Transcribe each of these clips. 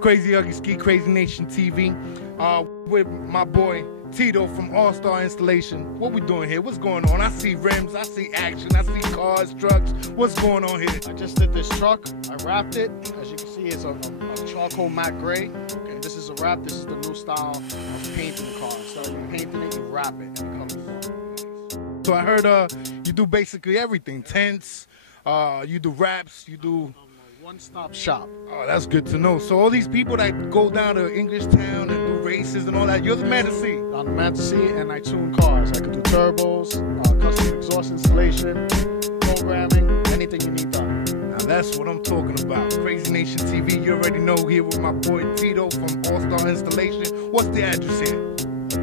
Crazy Ugly Ski, Crazy Nation TV. With my boy Tito from ALLSTAR Installation. What we doing here? What's going on? I see rims, I see action, I see cars, trucks. What's going on here? I just did this truck. I wrapped it. As you can see, it's a charcoal matte gray. Okay, this is a wrap. This is the new style of painting cars. So you're painting it, you wrap it, and it comes. So I heard you do basically everything. Tents, you do wraps, you do... One-stop shop. Oh, that's good to know. So all these people that go down to English Town and do races and all that, you're the man to see. I'm the man to see, and I tune cars. I could do turbos, custom exhaust installation, programming, anything you need done. Now that's what I'm talking about. Crazy Nation TV, you already know, here with my boy Tito from ALLSTAR Installation. What's the address here?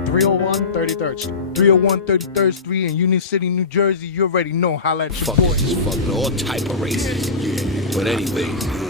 301 33rd Street. 301 33rd Street in Union City, New Jersey. You already know. Holla at your boy. Fuck all type of races. Yeah. But anyways.